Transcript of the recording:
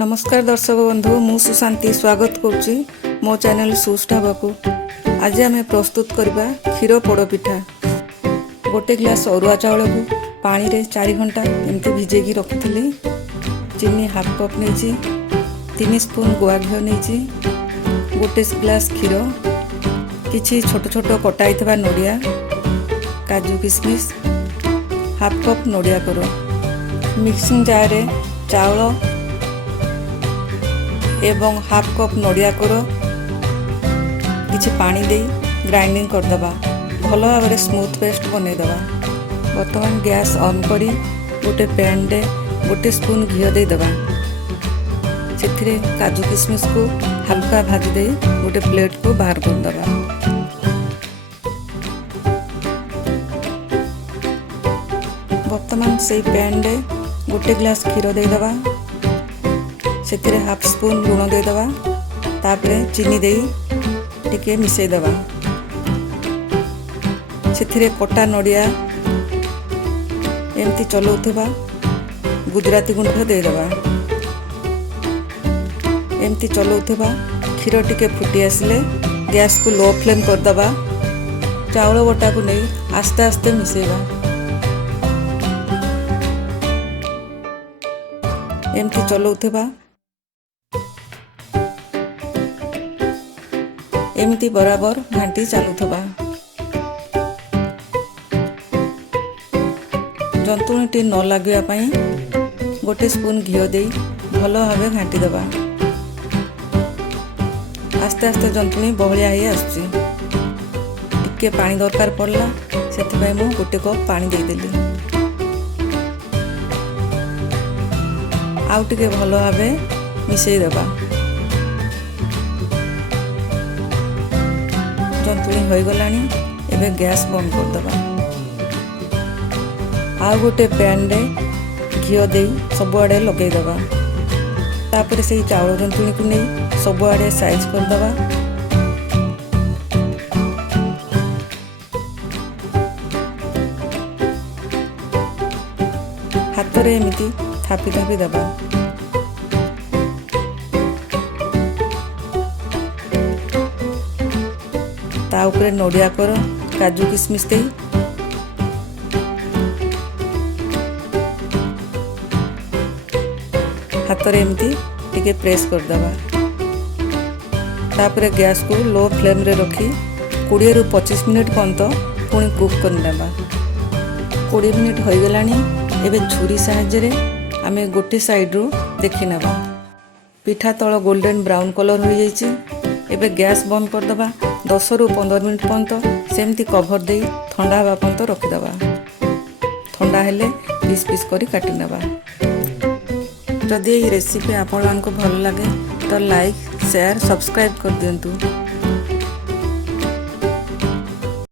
नमस्कार दर्शक बंधु मु sushanti स्वागत करुच्ची मो चैनल SUSDHABA को। आज आम प्रस्तुत करवा क्षीर पोड़ पिठा। गोटे ग्लास अरुआ चाउल को पानी रे 4 घंटा एमती भिजेकी रखी। चीनी हाफ कप नहीं, 3 स्पून गुआ घी नहीं, गोटे ग्लास क्षीर, किछि छोट छोट कटाई नड़िया, काजू किसमिस, हाफ कप नड़िया करो। मिक्सिंग जार रे चाउल एवं हाफ कप नड़िया करो किछि पानी दे ग्राइंडिंग करदबा। भल भाव स्मूथ पेस्ट बनईदबा। बर्तमान गैस ऑन करी गोटे पैन रे गोटे स्पून घी देदबा। से काजू किसमिस को हल्का भाजी दे गोटे प्लेट को बाहर करदबा। बर्तमान से पैन रे गोटे ग्लास क्षीर देदबा। से हाफ स्पून लुण देदबा। तापरे चीनी दे टिके मिसई दबा। से कटा नड़िया एमती चलाउथिबा गुजराती गुंड देदबा। एमती चलाउथिबा क्षीर टिके फुटी आसिले गैस को लो फ्लेम करदबा। चाउल बटा को नहीं आस्ते आस्ते मिसेबा। एमती चलाउथिबा एमती बराबर घांटी चलुथबा। जंतुणीटी न लगे गोटे स्पून घी दे भल भाव घांटी दबा। आस्ते आस्ते जंतुणी बहलिया ही आसुची। टिके पानी दरकार पड़ला से मु गोटे कप पानी देदेली। आउ टिके भल भाव मिसई दबा। जंतुणी हो गलानी एबे गैस बंद कर दबा। आउ गोटे पैन रे घी दे सबुआड़े लगे दबा। तापर से चाउल जंतुणी को नहीं सबुआड़े साइज कर दबा। हाथ रे एमिति थापी थापी दबा। ता ऊपर नड़िया कर काजू किसमिस दे हाथ रे एमती टिके प्रेस कर दबा। तापर गैस को लो फ्लेम रे रखी 20 रु 25 मिनिट पर्यंत पुणी कुक करनेबा। 20 मिनिट हो गलानी एबे छुरी साहाय्य रे आमे गोटे साइड रू देखि नेबा। पिठा तळ गोल्डन ब्राउन कलर हो जाइछि। एबे गैस बंद कर दबा। 10 रु 15 मिनिट पर्यंत सेमती कभर दे ठंडा हवा पर्यंत रखिदबा। ठंडा हेले पीस पीस करी काटी नेबा। जदि ये रेसिपी आपण मानको भल लागे तो लाइक शेयर सब्सक्राइब कर दियंतु।